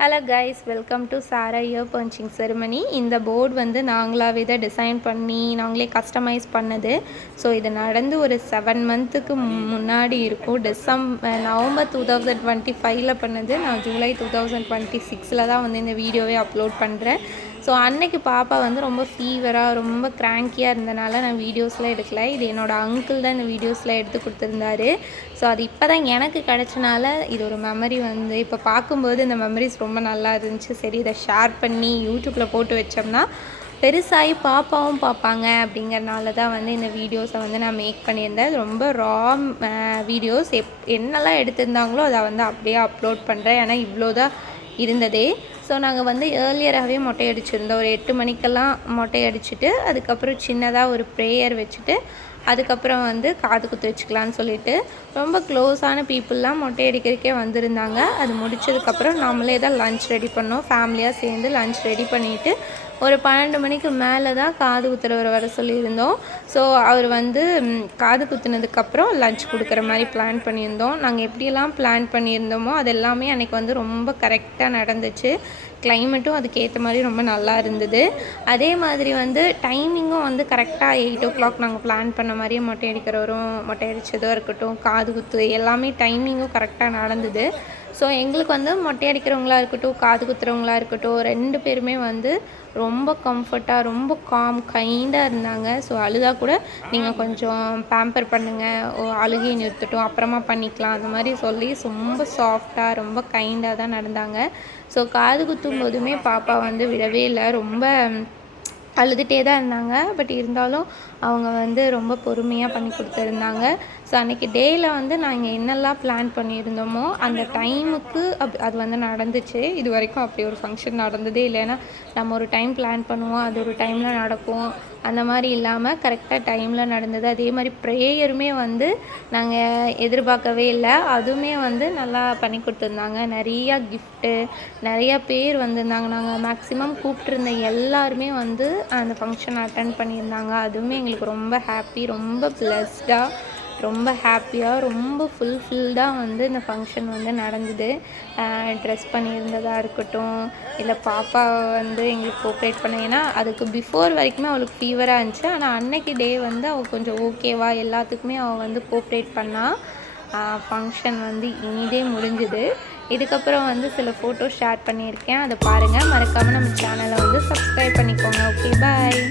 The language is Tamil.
ஹலோ கைஸ், வெல்கம் டு சாரா இயர் பஞ்சிங் செரிமனி. இந்த போர்டு வந்து நாங்களாகவே தான் டிசைன் பண்ணி நாங்களே கஸ்டமைஸ் பண்ணது. ஸோ இது நடந்து ஒரு 7 மந்த்துக்கு முன்னாடி இருக்கும். நவம்பர் 2025 பண்ணது. நான் ஜூலை 2026 தான் வந்து இந்த வீடியோவே அப்லோட் பண்ணுறேன். ஸோ அன்னைக்கு பாப்பா வந்து ரொம்ப ஃபீவராக ரொம்ப க்ராங்கியாக இருந்தனால நான் வீடியோஸ்லாம் எடுக்கல. இது என்னோடய அங்கிள் தான் இந்த வீடியோஸ்லாம் எடுத்து கொடுத்துருந்தாரு. ஸோ அது இப்போ தான் எனக்கு கிடச்சனால இது ஒரு மெமரி வந்து இப்போ பார்க்கும்போது இந்த மெமரிஸ் ரொம்ப நல்லா இருந்துச்சு. சரி, இதை ஷேர் பண்ணி யூடியூப்பில் போட்டு வச்சோம்னா பெருசாகி பாப்பாவும் பார்ப்பாங்க அப்படிங்கிறனால தான் வந்து இந்த வீடியோஸை வந்து நான் மேக் பண்ணியிருந்தேன். ரொம்ப வீடியோஸ் என்னெல்லாம் எடுத்திருந்தாங்களோ அதை வந்து அப்படியே அப்லோட் பண்ணுறேன். ஏன்னா இவ்வளோ தான் இருந்ததே. ஸோ நாங்கள் வந்து ஏர்லியராகவே மொட்டை அடிச்சிருந்தோம். ஒரு 8 மணிக்கெல்லாம் மொட்டை அடிச்சுட்டு அதுக்கப்புறம் சின்னதாக ஒரு ப்ரேயர் வச்சுட்டு அதுக்கப்புறம் வந்து காது குத்து வச்சுக்கலான்னு சொல்லிட்டு ரொம்ப க்ளோஸான பீப்புளெலாம் மொட்டை அடிக்கிறதுக்கே வந்திருந்தாங்க. அது முடிச்சதுக்கப்புறம் நம்மளே தான் லன்ச் ரெடி பண்ணோம். ஃபேமிலியாக சேர்ந்து லன்ச் ரெடி பண்ணிவிட்டு ஒரு 12 மணிக்கு மேலே தான் காது குத்துறவர் வர சொல்லியிருந்தோம். ஸோ அவர் வந்து காது குத்துனதுக்கப்புறம் லன்ச் கொடுக்குற மாதிரி பிளான் பண்ணியிருந்தோம். நாங்கள் எப்படியெல்லாம் பிளான் பண்ணியிருந்தோமோ அது எல்லாமே அன்றைக்கி வந்து ரொம்ப கரெக்டாக நடந்துச்சு. கிளைமேட்டும் அதுக்கேற்ற மாதிரி ரொம்ப நல்லா இருந்தது. அதே மாதிரி வந்து டைமிங்கும் வந்து கரெக்டாக 8 o'clock நாங்கள் பிளான் பண்ண மாதிரியே மொட்டை அடிக்கிறவரும் மொட்டை அடித்ததோ இருக்கட்டும், காது குத்து எல்லாமே டைமிங்கும் கரெக்டாக நடந்தது. ஸோ எங்களுக்கு வந்து மொட்டை அடிக்கிறவங்களா இருக்கட்டும், காது குத்துறவங்களா இருக்கட்டும், 2 பேருமே வந்து ரொம்ப கம்ஃபர்ட்டாக ரொம்ப கைண்டாக இருந்தாங்க. ஸோ அழுதா கூட நீங்கள் கொஞ்சம் பேம்பர் பண்ணுங்கள், அழுகி நிறுத்தட்டும், அப்புறமா பண்ணிக்கலாம், அந்த மாதிரி சொல்லி ரொம்ப சாஃப்டாக ரொம்ப கைண்டாக தான் நடந்தாங்க. ஸோ காது குத்தும் போதுமே பாப்பா வந்து விடவே இல்லை. ரொம்ப அழுதுகிட்டே தான் இருந்தாங்க. பட் இருந்தாலும் அவங்க வந்து ரொம்ப பொறுமையாக பண்ணி கொடுத்துருந்தாங்க. ஸோ அன்றைக்கி டேயில் வந்து நாங்கள் என்னெல்லாம் பிளான் பண்ணியிருந்தோமோ அந்த டைமுக்கு அது வந்து நடந்துச்சு. இது வரைக்கும் அப்படி ஒரு ஃபங்க்ஷன் நடந்ததே இல்லை. ஏன்னா நம்ம ஒரு டைம் பிளான் பண்ணுவோம், அது ஒரு டைமில் நடக்கும். அந்த மாதிரி இல்லாமல் கரெக்டாக டைமில் நடந்தது. அதே மாதிரி ப்ரேயருமே வந்து நாங்கள் எதிர்பார்க்கவே இல்லை. அதுவுமே வந்து நல்லா பண்ணி கொடுத்துருந்தாங்க. நிறையா கிஃப்ட்டு, நிறையா பேர் வந்திருந்தாங்க. நாங்கள் மேக்ஸிமம் கூப்பிட்ருந்த எல்லாருமே வந்து அந்த ஃபங்க்ஷன் அட்டெண்ட் பண்ணியிருந்தாங்க. அதுவுமே எங்களுக்கு ரொம்ப ஹாப்பி, ரொம்ப ப்ளஸ்டாக, ரொம்ப ஹாப்பியாக, ரொம்ப ஃபுல்ஃபில்டாக வந்து இந்த ஃபங்க்ஷன் வந்து நடந்தது. ட்ரெஸ் பண்ணியிருந்ததாக இருக்கட்டும், இல்லை பாப்பா வந்து எங்களுக்கு கோஆப்ரேட் பண்ண, ஏன்னா அதுக்கு பிஃபோர் வரைக்குமே அவளுக்கு ஃபீவராக இருந்துச்சு. ஆனால் அன்னைக்கு டே வந்து அவள் கொஞ்சம் ஓகேவா எல்லாத்துக்குமே அவள் வந்து கோஆப்ரேட் பண்ணால் ஃபங்க்ஷன் வந்து இனிதே முடிஞ்சுது. இதுக்கப்புறம் வந்து சில ஃபோட்டோ ஷேர் பண்ணியிருக்கேன், அதை பாருங்கள். மறக்காமல் நம்ம சேனலை வந்து சப்ஸ்கிரைப் பண்ணிக்கோங்க. ஓகே, பாய்.